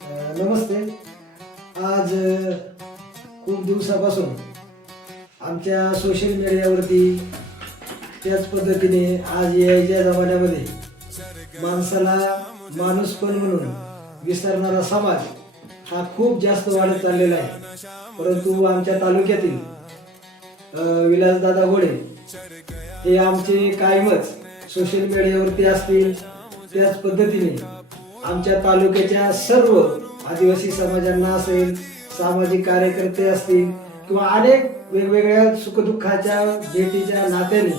नमस्ते. आज खूप दिवसापासून आमच्या सोशल मीडियावरती त्याच पद्धतीने आज यायच्या जमान्यामध्ये माणसाला माणूसपण म्हणून विसरणारा समाज हा खूप जास्त वाढत चाललेला आहे. परंतु आमच्या तालुक्यातील विलासदादा घोडे हे आमचे कायमच सोशल मीडियावरती असतील, त्याच पद्धतीने आमच्या तालुक्याच्या सर्व आदिवासी समाजांना असेल, सामाजिक कार्यकर्ते असतील किंवा अनेक वेगवेगळ्या सुखदुःखाच्या भेटीच्या नात्याने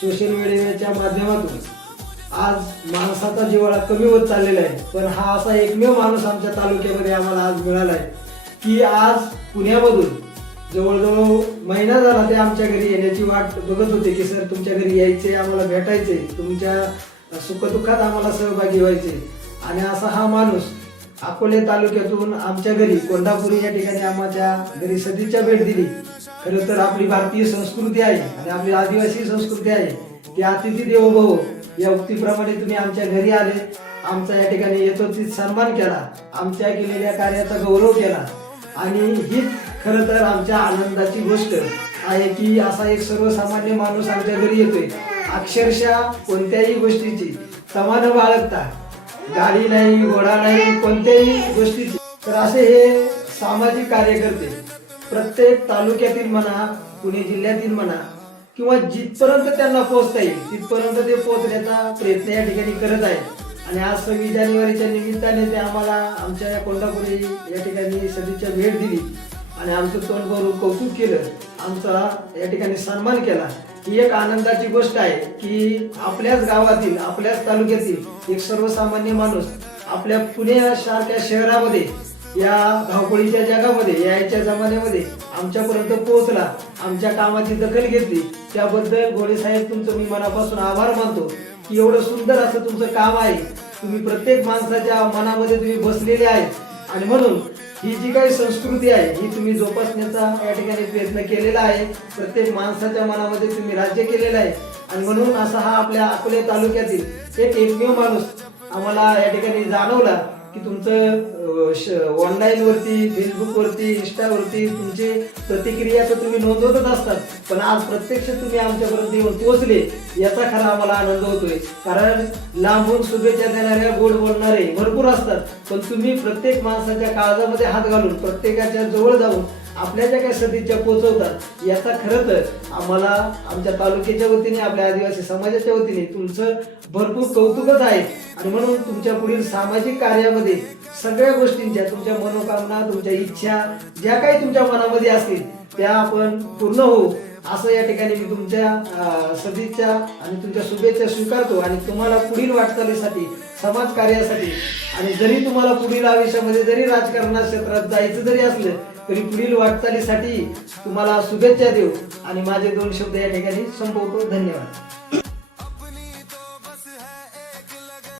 सोशल मीडियाच्या माध्यमातून आज माणसाचा जिव्हाळा कमी होत चाललेला आहे. पण हा असा एकमेव माणूस आमच्या तालुक्यामध्ये आम्हाला आज मिळाला आहे की आज पुण्यामधून जवळजवळ महिना झाला ते आमच्या घरी येण्याची वाट बघत होते की सर तुमच्या घरी यायचे, आम्हाला भेटायचे, तुमच्या सुखदुःखात आम्हाला सहभागी व्हायचे. आणि असा हा माणूस अकोले तालुक्यातून आमच्या घरी कोंढापुरी या ठिकाणी आम्हाला घरी सदिच्छा भेट दिली. खरं तर आपली भारतीय संस्कृती आहे आणि आपली आदिवासी संस्कृती आहे की अतिथी देवो भव या उक्तीप्रमाणे तुम्ही आमच्या घरी आले, आमचा या ठिकाणी यथोचित सन्मान केला, आमच्या केलेल्या कार्याचा गौरव केला. आणि हीच खरं तर आमच्या आनंदाची गोष्ट आहे की असा एक सर्वसामान्य माणूस आमच्या घरी येतोय. अक्षरशः कोणत्याही गोष्टीची तमा न बाळगता, गाडी नाही, घोडा नाही, कोणत्याही गोष्टीची. तर असे हे सामाजिक कार्यकर्ते प्रत्येक तालुक्यातील म्हणा, पुणे जिल्ह्यातील म्हणा किंवा जिथपर्यंत त्यांना पोहोचता येईल तिथपर्यंत ते पोहोचण्याचा प्रयत्न या ठिकाणी करत आहेत. आणि आज 26 जानेवारीच्या निमित्ताने ते आम्हाला आमच्या या कोंढापुरी या ठिकाणी सदिच्छा भेट दिली आणि आमचं तोंड भरून कौतुक केलं, आमचा या ठिकाणी सन्मान केला. ही एक आनंदाची गोष्ट आहे की आपल्याच गावातील, आपल्याच तालुक्यातील एक सर्वसामान्य माणूस आपल्या पुण्यासारख्या शहरामध्ये या धावपळीच्या जगामध्ये यायच्या जमान्यामध्ये आमच्यापर्यंत पोहोचला, आमच्या कामाची दखल घेतली. त्याबद्दल घोडे साहेब तुमचं मी मनापासून आभार मानतो की एवढं सुंदर असं तुमचं काम आहे. तुम्ही प्रत्येक माणसाच्या मनामध्ये तुम्ही बसलेले आहेत आणि म्हणून ही जी काही संस्कृती आहे ही तुम्ही जोपासण्याचा या ठिकाणी प्रयत्न केलेला आहे. प्रत्येक माणसाच्या मनामध्ये तुम्ही राज्य केलेलं आहे आणि म्हणून असा हा आपल्या अकोले तालुक्यातील एक एकमेव माणूस आम्हाला या ठिकाणी जाणवला की तुमचं ऑनलाईन वरती, फेसबुक वरती, इंस्टावरती तुमची प्रतिक्रिया तर तुम्ही नोंदवतच असतात, पण आज प्रत्यक्ष तुम्ही आमच्यापर्यंत येऊन पोहोचले याचा खरा आम्हाला आनंद होतोय. कारण लांबून शुभेच्छा देणाऱ्या, गोड बोलणारे भरपूर असतात, पण तुम्ही प्रत्येक माणसाच्या काळजामध्ये हात घालून प्रत्येकाच्या जवळ जाऊन आपल्या ज्या काही सदिच्छा पोहोचवतात याचा खरं तर आम्हाला आमच्या तालुक्याच्या वतीने, आपल्या आदिवासी समाजाच्या वतीने तुमचं भरपूर कौतुकच आहे. आणि म्हणून तुमच्या पुढील सामाजिक कार्यामध्ये सगळ्या गोष्टींच्या, तुमच्या मनोकामना, तुमच्या इच्छा ज्या काही तुमच्या मनामध्ये असतील त्या आपण पूर्ण होऊ असं या ठिकाणी मी तुमच्या सदिच्छा आणि तुमच्या शुभेच्छा स्वीकारतो. आणि तुम्हाला पुढील वाटचालीसाठी, समाज कार्यासाठी आणि जरी तुम्हाला पुढील आयुष्यामध्ये जरी राजकारणा क्षेत्रात जायचं जरी असलं तरी पुढील वाटचालीसाठी तुम्हाला शुभेच्छा देऊ आणि माझे 2 शब्द या ठिकाणी संपवतो. धन्यवाद.